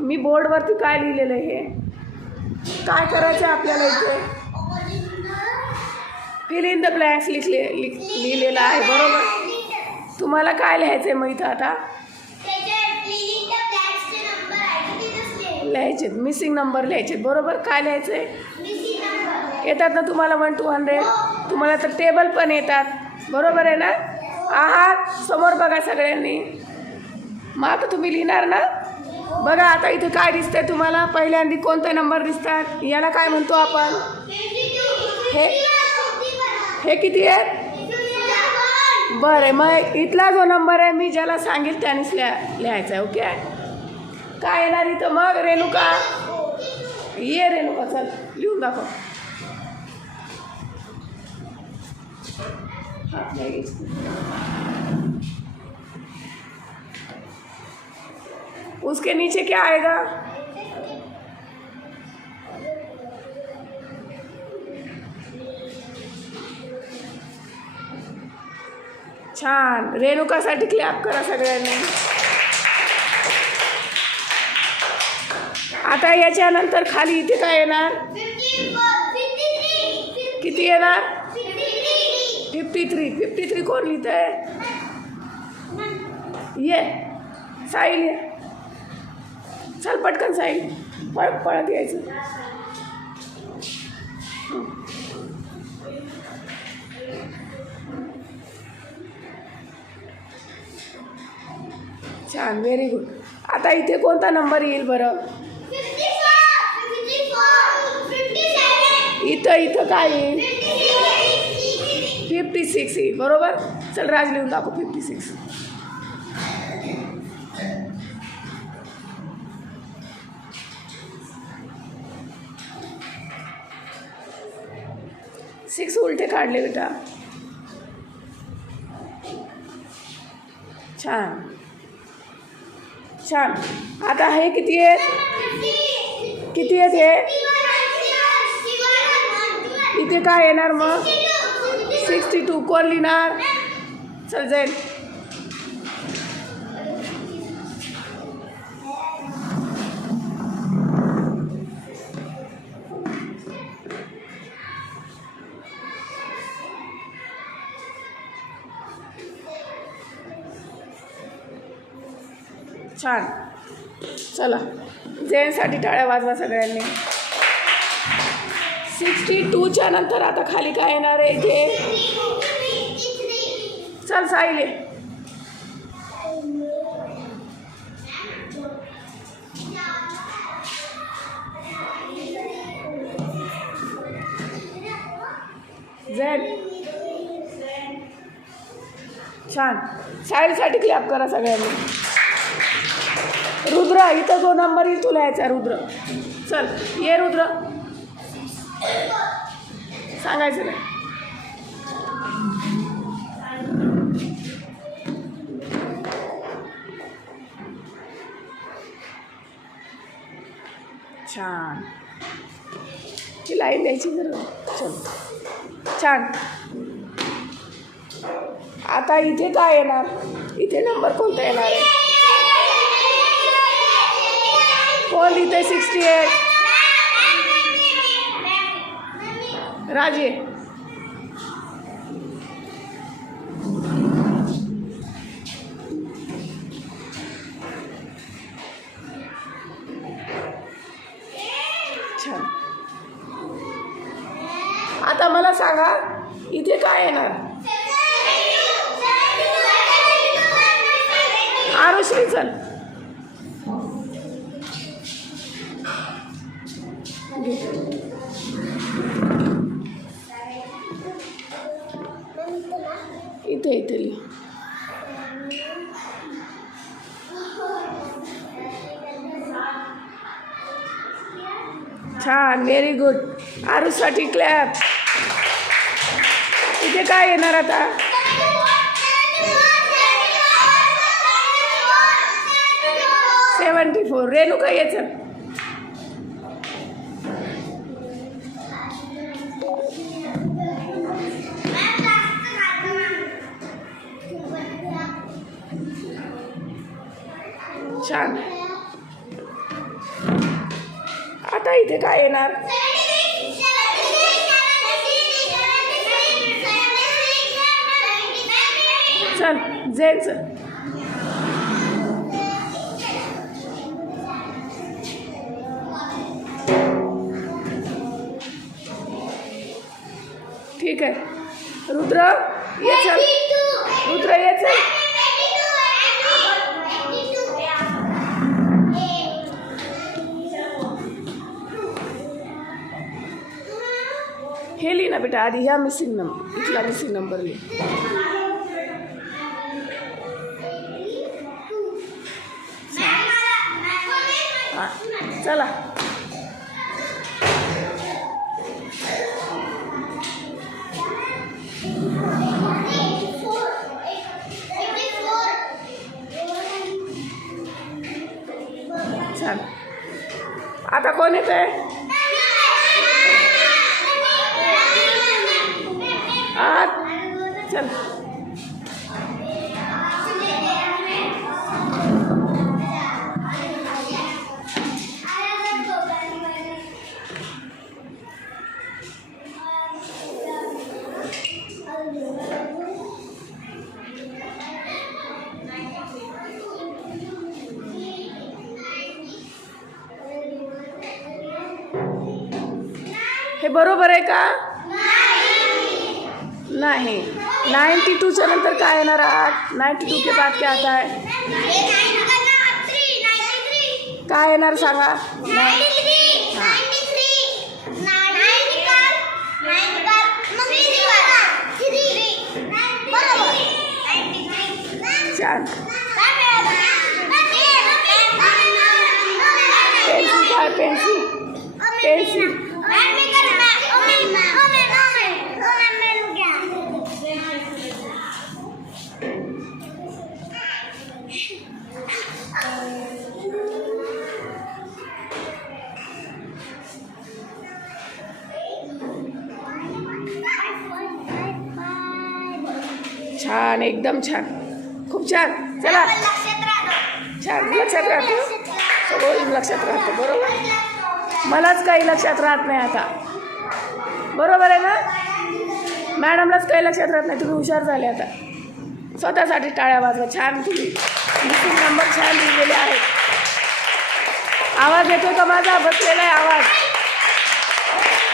मी बोर्डवरती काय लिहिलेलं आहे हे काय करायचं आहे आपल्याला इथे फिल इन द ब्लँक्स लिहिलेलं आहे बरोबर. तुम्हाला काय लिहायचं आहे मग इथं आता लिहायचे मिसिंग नंबर लिहायचे बरोबर. काय लिहायचं आहे येतात ना तुम्हाला 1 to 100 तुम्हाला तर टेबल पण येतात बरोबर आहे ना. आहात समोर बघा सगळ्यांनी. मग आता तुम्ही लिहिणार ना. बघा आता इथे काय दिसतंय तुम्हाला. पहिल्यांदा कोणते नंबर दिसतात याला काय म्हणतो आपण. हे किती आहेत बरं. मग इथला जो नंबर आहे मी ज्याला सांगेल त्यानेच लिहायचा आहे. ओके काय येणार इथं मग रेणुका. ये रेणुका चल लिहून दाखव. उसके नीचे क्या आएगा छान. रेणुकासाठी क्लॅप करा सगळ्यांनी. आता याच्यानंतर खाली इथे काय येणार किती येणार 53 कोण लिहित आहे ये साईल ये चल पटकन साईल पळत यायचं. छान व्हेरी गुड. आता इथे कोणता नंबर येईल बरं. इथं काय येईल 56 येईल बरोबर. चल राज लिहून दाखव 56. सिक्स उलटे काढले बेटा छान छान. आता हे किती आहेत हे इथे काय येणार मग 62 कोण लिहिणार. चल जाईल छान. चला जयंतसाठी टाळ्या वाजवा सगळ्यांनी. 62च्या नंतर आता खाली काय येणार आहे इथे. चल साईले जैन छान. साईलसाठी क्लॅप करा सगळ्यांनी. रुद्र इथं जो नंबर येईल तुला यायचा रुद्र. चल ये रुद्र सांगायचं नाही. छान ही लाईन द्यायची जरा. चल छान. आता इथे काय येणार इथे नंबर कोणता येणार आहे कोण इथे 68 राजे. छान. आता मला सांगा इथे काय येणार. आरुश्री चल इथे लिह. छान व्हेरी गुड. आरुषसाठी क्लॅप. इथे काय येणार आता 74 रेणुका यायचं. छान आता इथे काय येणार? चल जेंचं. ठीक आहे. रुद्र ये चल. रुद्र ये चल. हे लिही ना बेटा आधी, ह्या मिसिंग नंबर, इथला मिसिंग नंबर लिही. हां चला. छान. आता कोण येत आहे? चल. हे बरोबर आहे का? नहीं. 92 नंतर काय येणार? 92 के बाद क्या आता है? काय येणार सांगा? छान. पेन्सिल काय? पेन्सिल. पेन्सिल. छान, एकदम छान, खूप छान. चला छान, लक्षात राहतो, सगळं लक्षात राहतं. बरोबर, मलाच काही लक्षात राहत नाही आता. बरोबर आहे ना? मॅडमलाच काही लक्षात राहत नाही. तुम्ही हुशार झाले आता. स्वतःसाठी टाळ्या वाजवा. छान, तुम्ही नंबर छान लिहिलेले आहेत. आवाज येतो का माझा? बसलेला आहे आवाज.